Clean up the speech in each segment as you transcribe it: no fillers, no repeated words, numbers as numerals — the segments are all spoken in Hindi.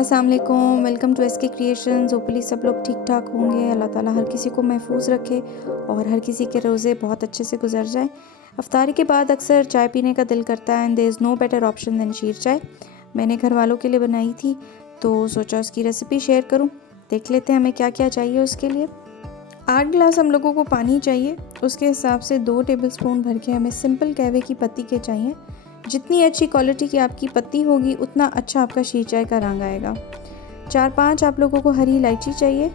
अस्सलाम वालेकुम, welcome to SK creations. Hopefully सब लोग ठीक ठाक होंगे। अल्लाह ताला हर किसी को महफूज रखे और हर किसी के रोज़े बहुत अच्छे से गुजर जाए। अफ्तारी के बाद अक्सर चाय पीने का दिल करता है and there is no better option than sheer chai. मैंने घर वालों के लिए बनाई थी तो सोचा उसकी रेसिपी शेयर करूँ। देख लेते हैं हमें क्या क्या चाहिए उसके लिए। 8 गिलास हम लोगों को पानी चाहिए, उसके हिसाब से 2 टेबलस्पून भर के हमें सिंपल कहवे की पत्ती के चाहिए। जितनी अच्छी क्वालिटी की आपकी पत्ती होगी उतना अच्छा आपका शीर चाय का रंग आएगा। 4-5 आप लोगों को हरी इलायची चाहिए।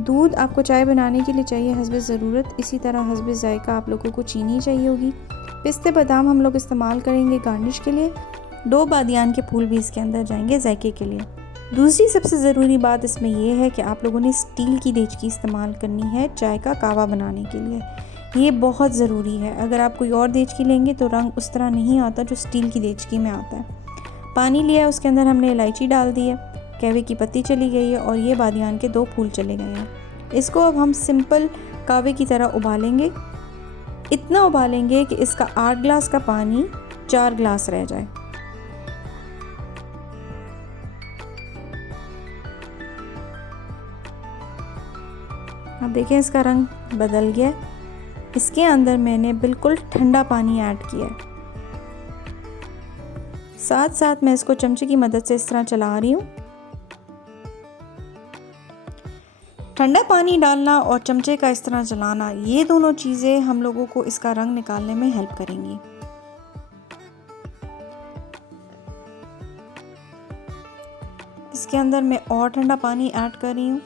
दूध आपको चाय बनाने के लिए चाहिए हस्बे ज़रूरत, इसी तरह हस्बे जायका आप लोगों को चीनी चाहिए होगी। पिस्ते बादाम हम लोग इस्तेमाल करेंगे गार्निश के लिए। 2 बादियान के फूल भी इसके अंदर जाएंगे जायके के लिए। दूसरी सबसे ज़रूरी बात इसमें यह है कि आप लोगों ने स्टील की देचकी इस्तेमाल करनी है चाय का कावा बनाने के लिए। ये बहुत ज़रूरी है। अगर आप कोई और देचकी लेंगे तो रंग उस तरह नहीं आता जो स्टील की देचकी में आता है। पानी लिया है, उसके अंदर हमने इलायची डाल दी है, कहवे की पत्ती चली गई है और ये बादियान के 2 फूल चले गए हैं। इसको अब हम सिंपल कावे की तरह उबालेंगे। इतना उबालेंगे कि इसका 8 गिलास का पानी 4 गिलास रह जाए। अब देखें इसका रंग बदल गया। इसके अंदर मैंने बिल्कुल ठंडा पानी ऐड किया है। साथ साथ मैं इसको चमचे की मदद से इस तरह चला रही हूँ। ठंडा पानी डालना और चमचे का इस तरह चलाना, ये दोनों चीज़ें हम लोगों को इसका रंग निकालने में हेल्प करेंगी। इसके अंदर मैं और ठंडा पानी ऐड कर रही हूँ।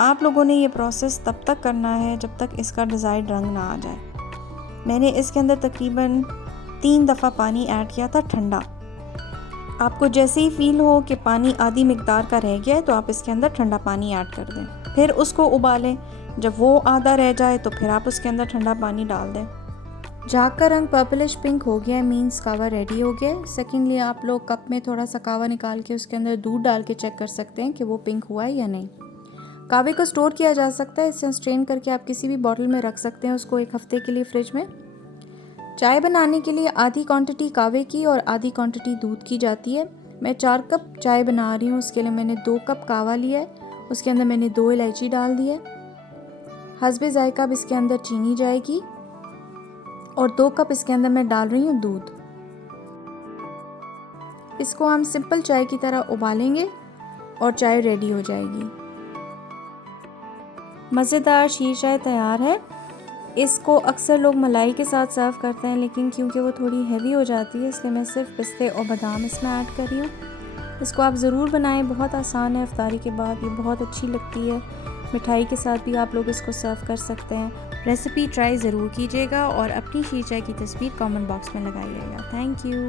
आप लोगों ने ये प्रोसेस तब तक करना है जब तक इसका डिज़ायर्ड रंग ना आ जाए। मैंने इसके अंदर तकरीबन 3 दफ़ा पानी ऐड किया था ठंडा। आपको जैसे ही फील हो कि पानी आधी मिकदार का रह गया है तो आप इसके अंदर ठंडा पानी ऐड कर दें। फिर उसको उबालें। जब वो आधा रह जाए तो फिर आप उसके अंदर ठंडा पानी डाल दें। झाग का रंग पर्पलिश पिंक हो गया है, मीन्स कावा रेडी हो गया है। सेकेंडली आप लोग कप में थोड़ा सा कावा निकाल के उसके अंदर दूध डाल के चेक कर सकते हैं कि वो पिंक हुआ है या नहीं। कावे को स्टोर किया जा सकता है, इसे स्ट्रेन करके आप किसी भी बॉटल में रख सकते हैं उसको 1 हफ्ते के लिए फ्रिज में। चाय बनाने के लिए आधी क्वांटिटी कावे की और आधी क्वांटिटी दूध की जाती है। मैं 4 कप चाय बना रही हूँ, उसके लिए मैंने 2 कप कावा लिया है, उसके अंदर मैंने 2 इलायची डाल दी है। हस्बे जायका अब इसके अंदर चीनी जाएगी और 2 कप इसके अंदर मैं डाल रही हूँ दूध। इसको हम सिंपल चाय की तरह उबालेंगे और चाय रेडी हो जाएगी। मज़ेदार शीर चाय तैयार है। इसको अक्सर लोग मलाई के साथ सर्व करते हैं, लेकिन क्योंकि वो थोड़ी हैवी हो जाती है इसलिए मैं सिर्फ पिस्ते और बादाम इसमें ऐड कर रही हूँ। इसको आप ज़रूर बनाएं, बहुत आसान है। अफ्तारी के बाद ये बहुत अच्छी लगती है। मिठाई के साथ भी आप लोग इसको सर्व कर सकते हैं। रेसिपी ट्राई ज़रूर कीजिएगा और अपनी शीर चाय की तस्वीर कमेंट बॉक्स में लगाइएगा। Thank you.